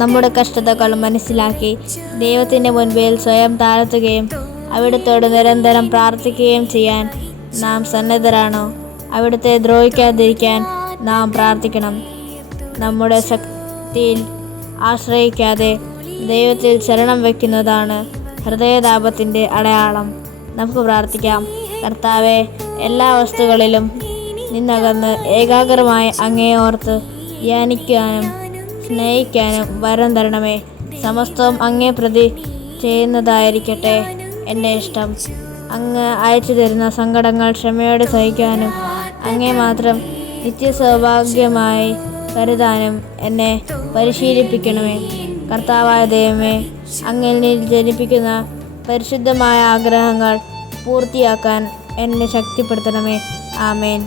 നമ്മുടെ കഷ്ടതകൾ മനസ്സിലാക്കി ദൈവത്തിൻ്റെ മുൻപിൽ സ്വയം താഴ്ത്തുകയും അവിടുത്തോട് നിരന്തരം പ്രാർത്ഥിക്കുകയും ചെയ്യാൻ നാം സന്നദ്ധരാണോ? അവിടുത്തെ ദ്രോഹിക്കാതിരിക്കാൻ നാം പ്രാർത്ഥിക്കണം. നമ്മുടെ ശക്തിയിൽ ആശ്രയിക്കാതെ ദൈവത്തിൽ ശരണം വയ്ക്കുന്നതാണ് ഹൃദയതാപത്തിൻ്റെ അടയാളം. നമുക്ക് പ്രാർത്ഥിക്കാം. കർത്താവെ, എല്ലാ വസ്തുക്കളിലും നിന്നകന്ന് ഏകാഗ്രമായി അങ്ങയെ ഓർത്ത് ധ്യാനിക്കാനും സ്നേഹിക്കാനും വരം തരണമേ. സമസ്തവും അങ്ങേ പ്രതി ചെയ്യുന്നതായിരിക്കട്ടെ എൻ്റെ ഇഷ്ടം. അങ്ങ് അയച്ചു തരുന്ന സങ്കടങ്ങൾ ക്ഷമയോടെ സഹിക്കാനും അങ്ങേ മാത്രം നിത്യസൗഭാഗ്യമായി കരുതാനും എന്നെ പരിശീലിപ്പിക്കണമേ. കർത്താവായ ദൈവമേ, അങ്ങിൽ ജനിപ്പിക്കുന്ന പരിശുദ്ധമായ ആഗ്രഹങ്ങൾ പൂർത്തിയാക്കാൻ എന്നെ ശക്തിപ്പെടുത്തണമേ. ആമേൻ.